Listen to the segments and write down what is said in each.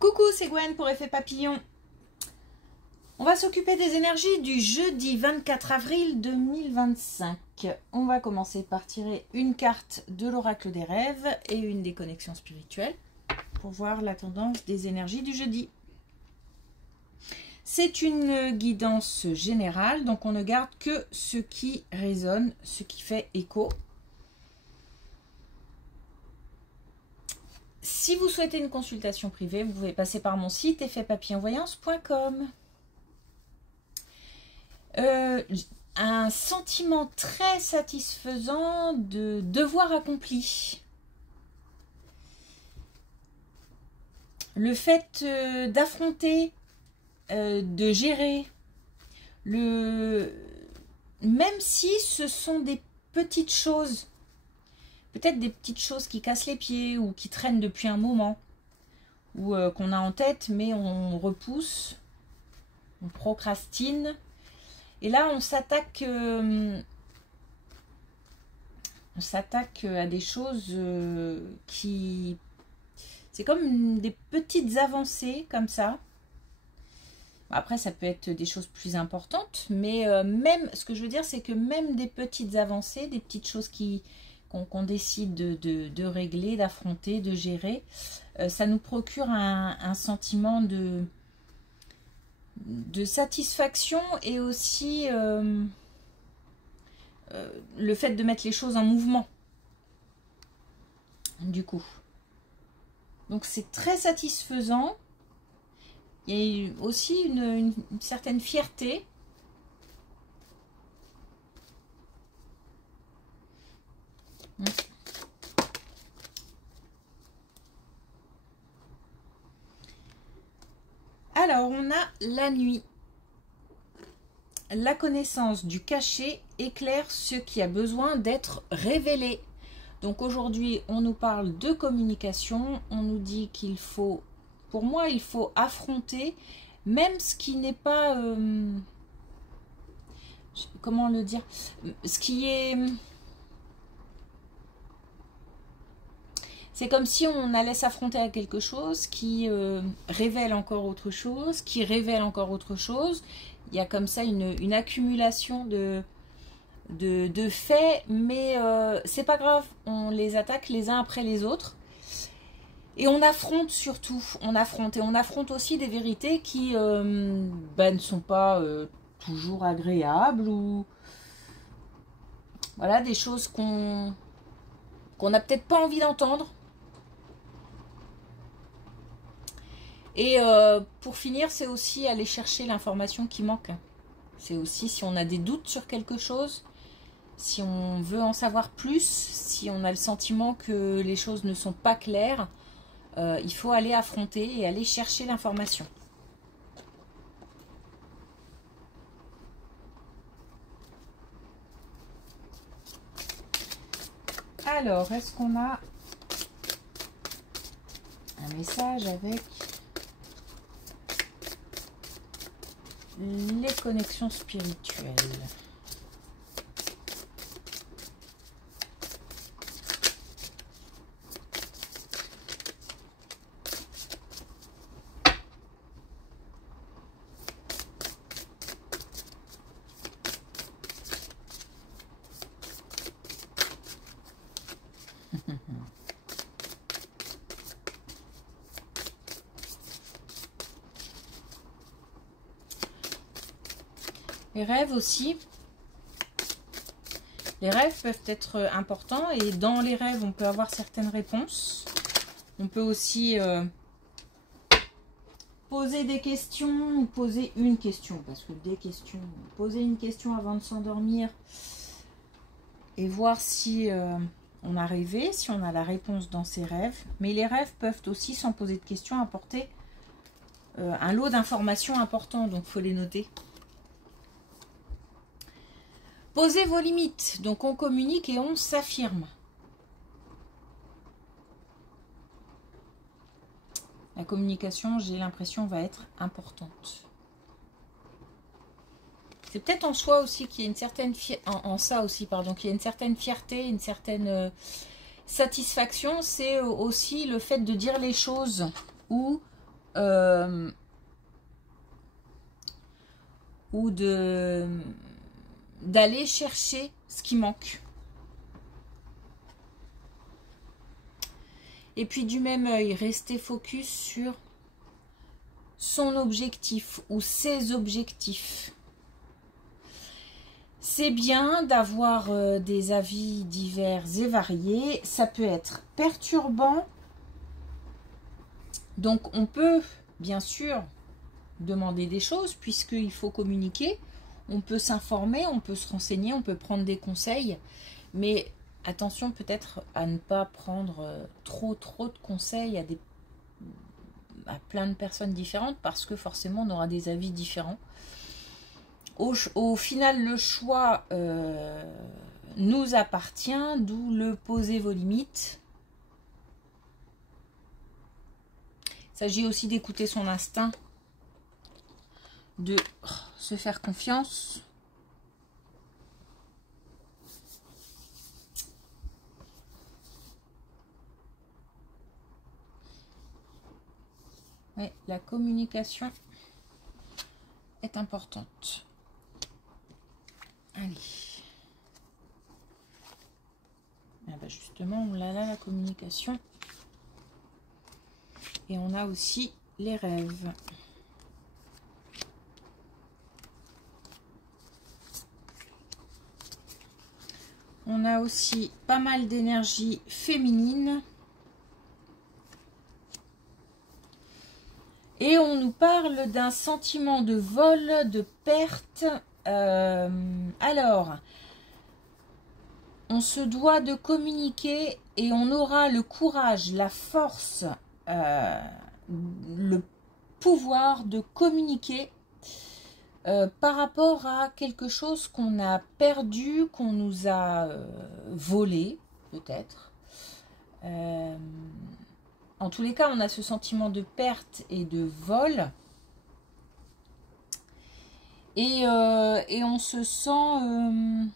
Coucou, c'est Gwen pour Effet Papillon. On va s'occuper des énergies du jeudi 24 avril 2025. On va commencer par tirer une carte de l'oracle des rêves et une des connexions spirituelles pour voir la tendance des énergies du jeudi. C'est une guidance générale, donc on ne garde que ce qui résonne, ce qui fait écho. Si vous souhaitez une consultation privée, vous pouvez passer par mon site effetpapillonvoyance.com. Un sentiment très satisfaisant de devoir accompli. Le fait d'affronter, de gérer, même si ce sont des petites choses, peut-être des petites choses qui cassent les pieds ou qui traînent depuis un moment, ou qu'on a en tête mais on repousse, on procrastine. Et là, on s'attaque à des choses qui... C'est comme des petites avancées comme ça. Après, ça peut être des choses plus importantes, mais même, ce que je veux dire, c'est que même des petites avancées, des petites choses qu'on décide de régler, d'affronter, de gérer, ça nous procure un sentiment de satisfaction et aussi le fait de mettre les choses en mouvement du coup. Donc c'est très satisfaisant. Il y a aussi une certaine fierté. Alors, on a la nuit. La connaissance du caché éclaire ce qui a besoin d'être révélé. Donc aujourd'hui, on nous parle de communication. On nous dit qu'il faut, pour moi, il faut affronter même ce qui n'est pas... comment le dire? Ce qui est... C'est comme si on allait s'affronter à quelque chose qui révèle encore autre chose, qui révèle encore autre chose. Il y a comme ça une accumulation de faits, mais c'est pas grave. On les attaque les uns après les autres. Et on affronte surtout. On affronte. Et on affronte aussi des vérités qui ne sont pas toujours agréables. Ou voilà, des choses qu'on n'a peut-être pas envie d'entendre. Et pour finir, c'est aussi aller chercher l'information qui manque. C'est aussi si on a des doutes sur quelque chose, si on veut en savoir plus, si on a le sentiment que les choses ne sont pas claires, il faut aller affronter et aller chercher l'information. Alors, est-ce qu'on a un message avec... les connexions spirituelles. Les rêves aussi. Les rêves peuvent être importants et dans les rêves, on peut avoir certaines réponses. On peut aussi poser des questions ou poser une question. Parce que des questions, poser une question avant de s'endormir et voir si on a rêvé, si on a la réponse dans ses rêves. Mais les rêves peuvent aussi, sans poser de questions, apporter un lot d'informations importants. Donc, il faut les noter. Posez vos limites, donc on communique et on s'affirme. La communication, j'ai l'impression, va être importante. C'est peut-être en soi aussi qu'il y a une certaine qu'il y a une certaine fierté, une certaine satisfaction. C'est aussi le fait de dire les choses ou ou d'aller chercher ce qui manque. Et puis du même œil, rester focus sur son objectif ou ses objectifs. C'est bien d'avoir des avis divers et variés. Ça peut être perturbant. Donc on peut bien sûr demander des choses puisqu'il faut communiquer. On peut s'informer, on peut se renseigner, on peut prendre des conseils. Mais attention peut-être à ne pas prendre trop de conseils à plein de personnes différentes parce que forcément on aura des avis différents. Au final, le choix nous appartient, d'où le poser vos limites. Il s'agit aussi d'écouter son instinct, de se faire confiance. Ouais, la communication est importante. Allez. Ah bah justement, on a là la communication. Et on a aussi les rêves. On a aussi pas mal d'énergie féminine. Et on nous parle d'un sentiment de vol, de perte. Alors, on se doit de communiquer et on aura le courage, la force, le pouvoir de communiquer par rapport à quelque chose qu'on a perdu, qu'on nous a volé, peut-être. En tous les cas, on a ce sentiment de perte et de vol. Et on se sent...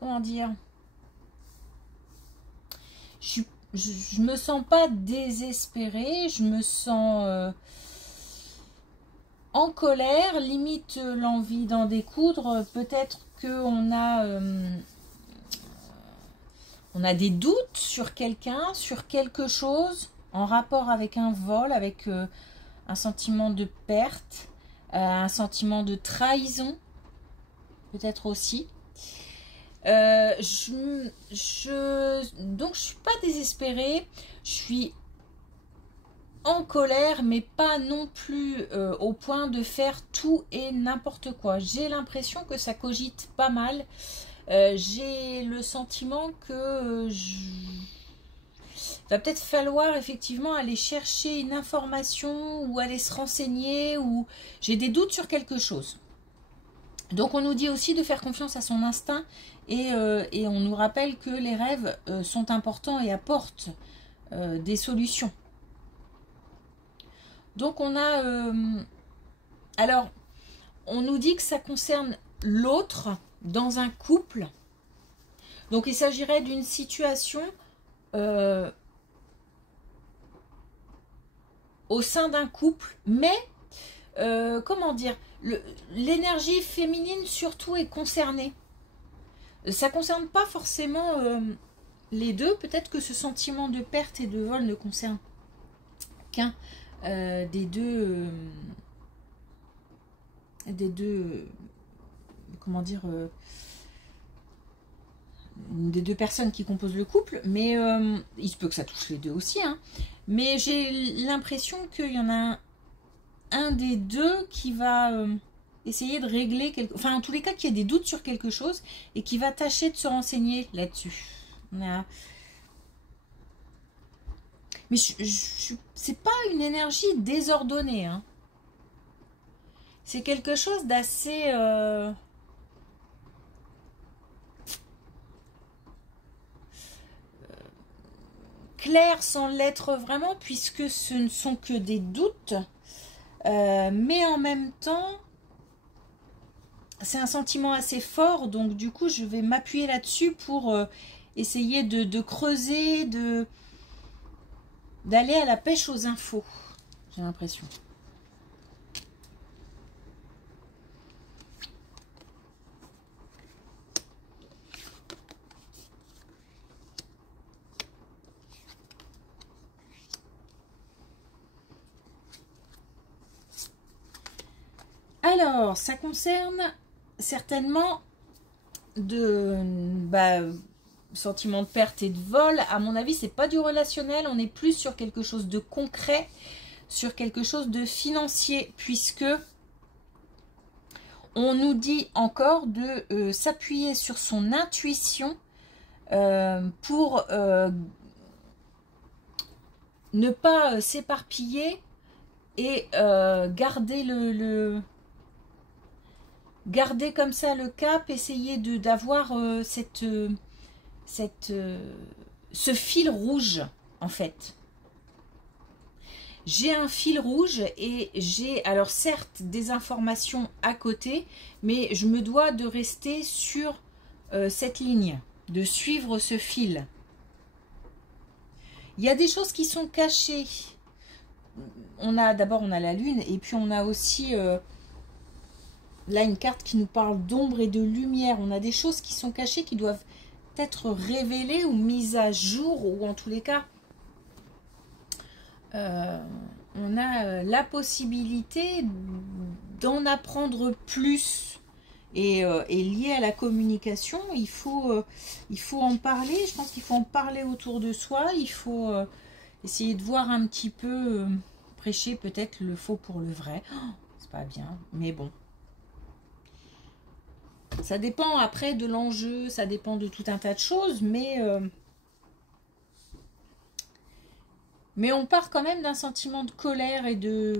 comment dire? Je me sens pas désespérée, je me sens en colère, limite l'envie d'en découdre. Peut-être qu'on on a des doutes sur quelqu'un, sur quelque chose, en rapport avec un vol, avec un sentiment de perte, un sentiment de trahison, peut-être aussi. Donc je suis pas désespérée, je suis en colère, mais pas non plus au point de faire tout et n'importe quoi. J'ai l'impression que ça cogite pas mal. J'ai le sentiment que va peut-être falloir effectivement aller chercher une information ou aller se renseigner, ou j'ai des doutes sur quelque chose. Donc on nous dit aussi de faire confiance à son instinct et on nous rappelle que les rêves sont importants et apportent des solutions. Donc on a... alors, on nous dit que ça concerne l'autre dans un couple. Donc il s'agirait d'une situation au sein d'un couple, mais comment dire, l'énergie féminine surtout est concernée. Ça ne concerne pas forcément les deux. Peut-être que ce sentiment de perte et de vol ne concerne qu'un des deux, comment dire, des deux personnes qui composent le couple, mais il se peut que ça touche les deux aussi, hein. Mais j'ai l'impression qu'il y en a un des deux qui va essayer de régler quelque... Enfin, en tous les cas, qu'il y a des doutes sur quelque chose et qui va tâcher de se renseigner là-dessus. Mais c'est pas une énergie désordonnée, hein. C'est quelque chose d'assez... clair sans l'être vraiment, puisque ce ne sont que des doutes. Mais en même temps, c'est un sentiment assez fort. Donc du coup, je vais m'appuyer là-dessus pour essayer de creuser, d'aller à la pêche aux infos, j'ai l'impression. Alors, ça concerne certainement sentiment de perte et de vol. À mon avis, c'est pas du relationnel, on est plus sur quelque chose de concret, sur quelque chose de financier, puisque on nous dit encore de s'appuyer sur son intuition pour ne pas s'éparpiller et garder garder comme ça le cap, essayer d'avoir ce fil rouge en fait. J'ai un fil rouge et j'ai alors certes des informations à côté, mais je me dois de rester sur cette ligne, de suivre ce fil. Il y a des choses qui sont cachées. D'abord on a la lune et puis on a aussi là une carte qui nous parle d'ombre et de lumière. On a des choses qui sont cachées qui doivent être révélées ou mises à jour, ou en tous les cas on a la possibilité d'en apprendre plus. Et lié à la communication, il faut en parler. Je pense qu'il faut en parler autour de soi. Il faut essayer de voir un petit peu, prêcher peut-être le faux pour le vrai. Oh, c'est pas bien, mais bon. Ça dépend après de l'enjeu, ça dépend de tout un tas de choses, mais on part quand même d'un sentiment de colère et de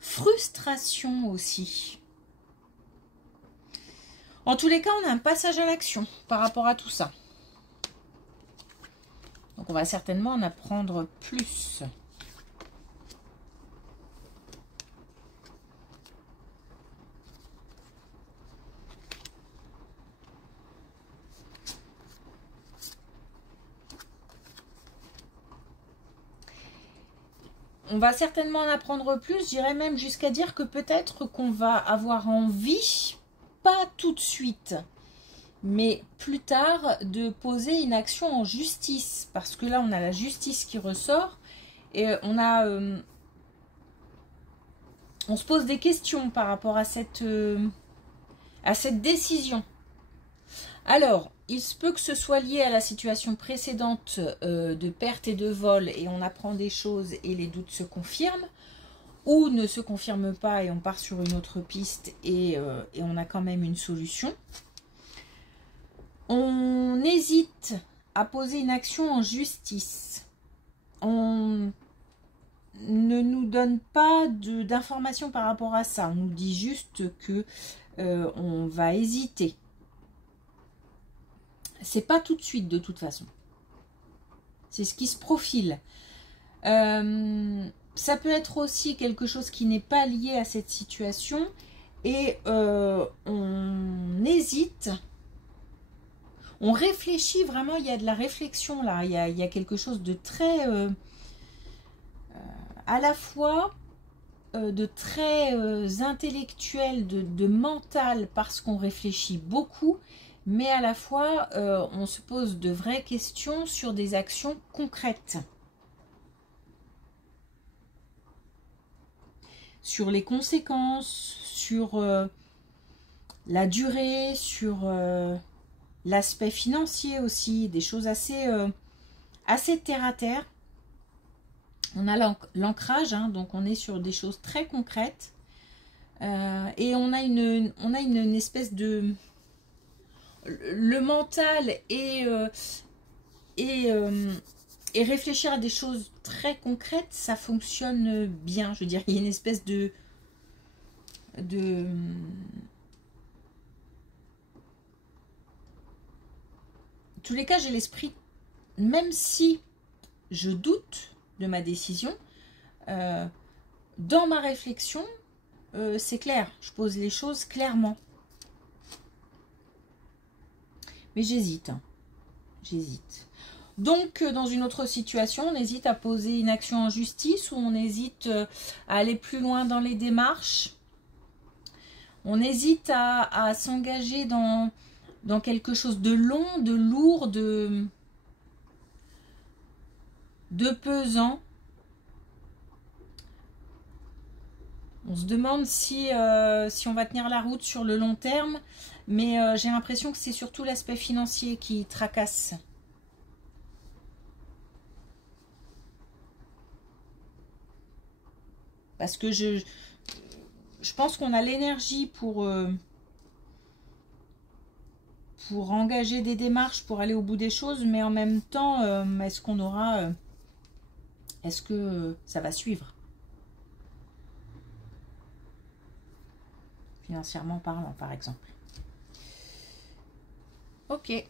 frustration aussi. En tous les cas, on a un passage à l'action par rapport à tout ça. Donc on va certainement en apprendre plus. On va certainement en apprendre plus, j'irais même jusqu'à dire que peut-être qu'on va avoir envie, pas tout de suite, mais plus tard, de poser une action en justice. Parce que là, on a la justice qui ressort et on se pose des questions par rapport à cette décision. Alors, il se peut que ce soit lié à la situation précédente de perte et de vol et on apprend des choses et les doutes se confirment, ou ne se confirment pas et on part sur une autre piste et on a quand même une solution. On hésite à poser une action en justice. On ne nous donne pas d'informations par rapport à ça. On nous dit juste que on va hésiter. C'est pas tout de suite de toute façon. C'est ce qui se profile. Ça peut être aussi quelque chose qui n'est pas lié à cette situation et on hésite. On réfléchit vraiment, il y a de la réflexion là, il y a quelque chose de très à la fois de très intellectuel, de mental, parce qu'on réfléchit beaucoup, mais à la fois on se pose de vraies questions sur des actions concrètes. Sur les conséquences, sur la durée, sur l'aspect financier aussi, des choses assez terre à terre. On a l'ancrage, hein, donc on est sur des choses très concrètes. Et on a une espèce de... Le mental et réfléchir à des choses très concrètes, ça fonctionne bien. Je veux dire, il y a une espèce de en tous les cas, j'ai l'esprit, même si je doute de ma décision, dans ma réflexion, c'est clair, je pose les choses clairement. Mais j'hésite. j'hésite. Donc, dans une autre situation, on hésite à poser une action en justice ou on hésite à aller plus loin dans les démarches. On hésite à s'engager dans quelque chose de long, de lourd, de pesant. On se demande si on va tenir la route sur le long terme, mais j'ai l'impression que c'est surtout l'aspect financier qui tracasse. Parce que je pense qu'on a l'énergie pour engager des démarches, pour aller au bout des choses, mais en même temps, est-ce qu'on aura... est-ce que ça va suivre? Financièrement parlant, par exemple. Ok.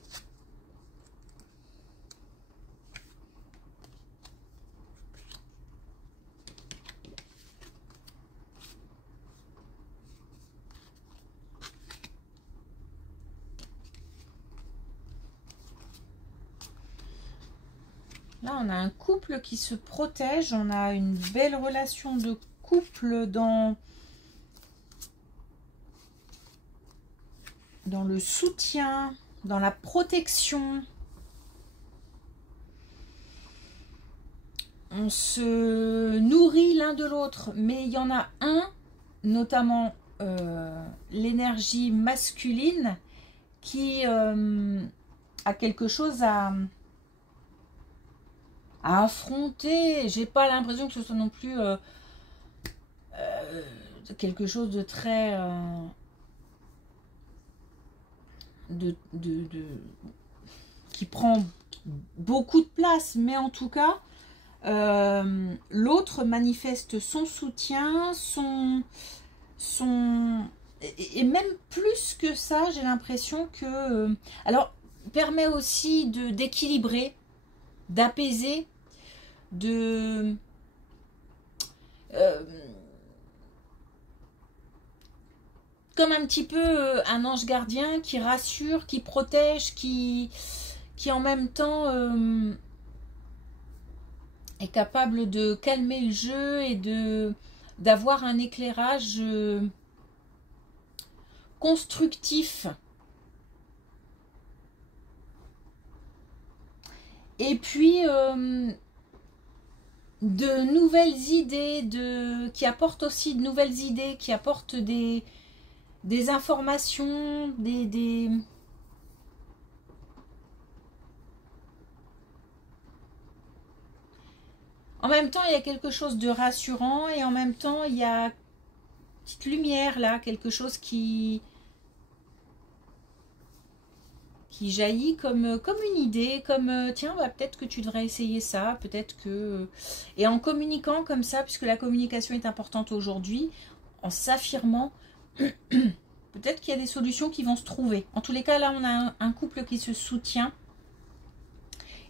Là, on a un couple qui se protège. On a une belle relation de couple dans le soutien, dans la protection. On se nourrit l'un de l'autre, mais il y en a un, notamment l'énergie masculine, qui a quelque chose à affronter. J'ai pas l'impression que ce soit non plus quelque chose de très qui prend beaucoup de place, mais en tout cas l'autre manifeste son soutien, et même plus que ça, j'ai l'impression que alors permet aussi d'équilibrer, d'apaiser, comme un petit peu un ange gardien qui rassure, qui protège, qui en même temps est capable de calmer le jeu et d'avoir un éclairage constructif. Et puis de nouvelles idées, qui apportent aussi de nouvelles idées, qui apportent des informations, En même temps, il y a quelque chose de rassurant et en même temps, il y a une petite lumière là, quelque chose qui jaillit comme une idée, comme tiens, bah, peut-être que tu devrais essayer ça, peut-être que... Et en communiquant comme ça, puisque la communication est importante aujourd'hui, en s'affirmant, peut-être qu'il y a des solutions qui vont se trouver. En tous les cas, là, on a un couple qui se soutient.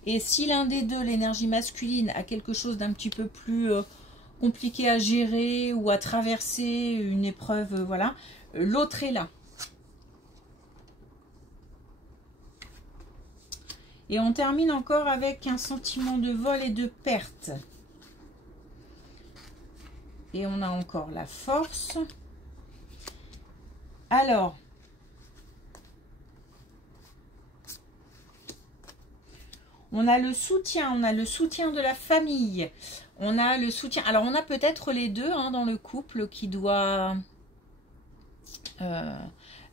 Et si l'un des deux, l'énergie masculine, a quelque chose d'un petit peu plus compliqué à gérer ou à traverser une épreuve, voilà, l'autre est là. Et on termine encore avec un sentiment de vol et de perte. Et on a encore la force. Alors, on a le soutien de la famille. On a le soutien. Alors, on a peut-être les deux hein, dans le couple qui doit...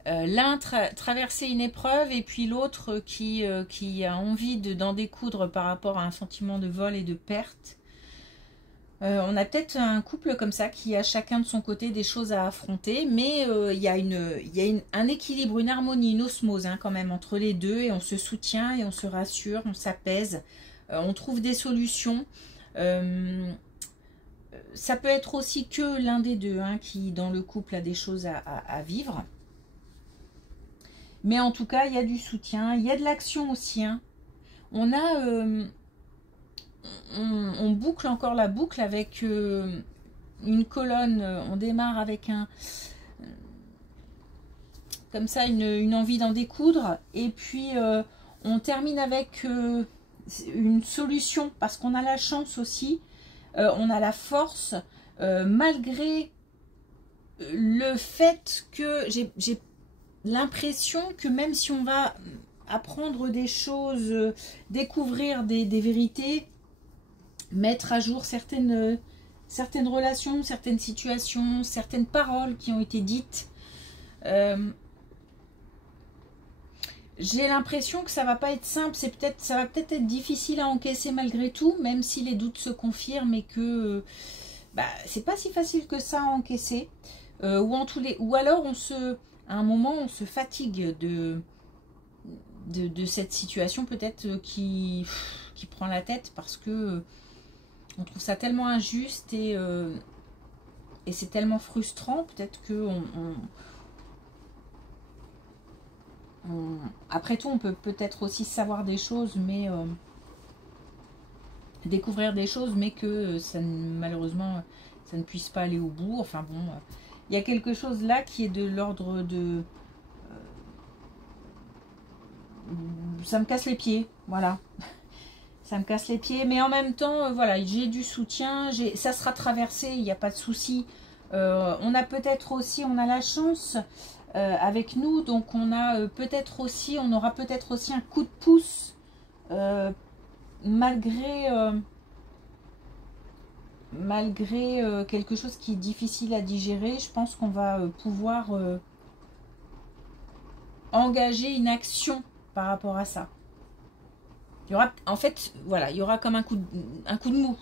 l'un traverser une épreuve et puis l'autre qui a envie d'en découdre par rapport à un sentiment de vol et de perte. On a peut-être un couple comme ça qui a chacun de son côté des choses à affronter, mais il y a un équilibre, une harmonie, une osmose hein, quand même entre les deux et on se soutient et on se rassure, on s'apaise, on trouve des solutions. Ça peut être aussi que l'un des deux hein, qui dans le couple a des choses à vivre. Mais en tout cas, il y a du soutien, il y a de l'action aussi. Hein. On a... on boucle encore la boucle avec une colonne. On démarre avec comme ça, une envie d'en découdre. Et puis, On termine avec une solution parce qu'on a la chance aussi, on a la force, malgré le fait que j'ai l'impression que même si on va apprendre des choses, découvrir des vérités, mettre à jour certaines relations, certaines situations, certaines paroles qui ont été dites, j'ai l'impression que ça va pas être simple, ça va peut-être être difficile à encaisser malgré tout, même si les doutes se confirment et que c'est pas si facile que ça à encaisser, ou alors à un moment on se fatigue de cette situation peut-être qui prend la tête parce que on trouve ça tellement injuste et c'est tellement frustrant, peut-être que après tout on peut peut-être aussi savoir des choses, mais découvrir des choses, mais que malheureusement ça ne puisse pas aller au bout. Enfin bon, il y a quelque chose là qui est de l'ordre de ça me casse les pieds, voilà. Ça me casse les pieds, mais en même temps, voilà, j'ai du soutien, ça sera traversé, il n'y a pas de souci. On a peut-être aussi, on a la chance avec nous, donc on aura peut-être aussi un coup de pouce, malgré quelque chose qui est difficile à digérer. Je pense qu'on va pouvoir engager une action par rapport à ça. Il y aura, en fait, voilà, il y aura comme un coup de mou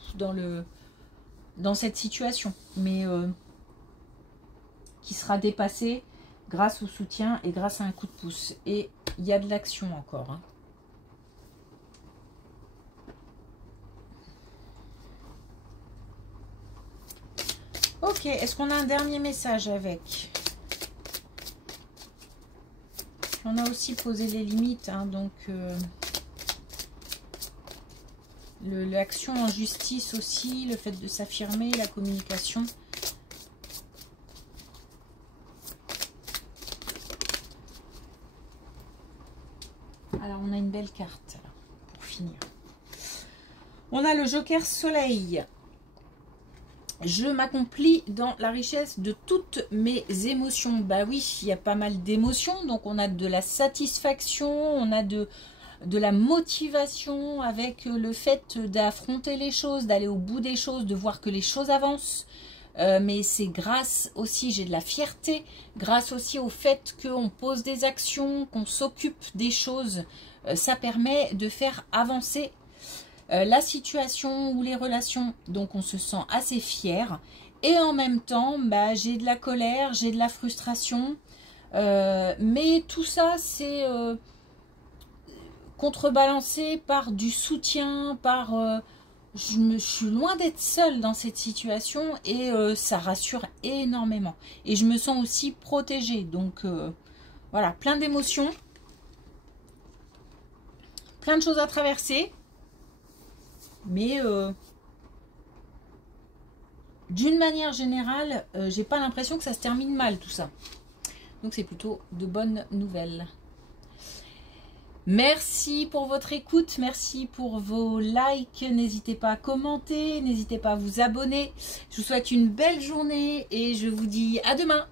dans cette situation, mais qui sera dépassé grâce au soutien et grâce à un coup de pouce. Et il y a de l'action encore, hein. Ok, est-ce qu'on a un dernier message avec? On a aussi posé les limites, hein, donc l'action en justice aussi, le fait de s'affirmer, la communication. Alors on a une belle carte là, pour finir. On a le Joker Soleil. Je m'accomplis dans la richesse de toutes mes émotions. Bah oui, il y a pas mal d'émotions, donc on a de la satisfaction, on a de la motivation avec le fait d'affronter les choses, d'aller au bout des choses, de voir que les choses avancent. Mais c'est grâce aussi, j'ai de la fierté, grâce aussi au fait qu'on pose des actions, qu'on s'occupe des choses. Ça permet de faire avancer la situation ou les relations. Donc on se sent assez fier. Et en même temps, j'ai de la colère, j'ai de la frustration. Mais tout ça, c'est contrebalancé par du soutien, par je suis loin d'être seule dans cette situation et ça rassure énormément. Et je me sens aussi protégée. Donc voilà, plein d'émotions, plein de choses à traverser, mais d'une manière générale, j'ai pas l'impression que ça se termine mal tout ça. Donc c'est plutôt de bonnes nouvelles. Merci pour votre écoute, merci pour vos likes, n'hésitez pas à commenter, n'hésitez pas à vous abonner. Je vous souhaite une belle journée et je vous dis à demain.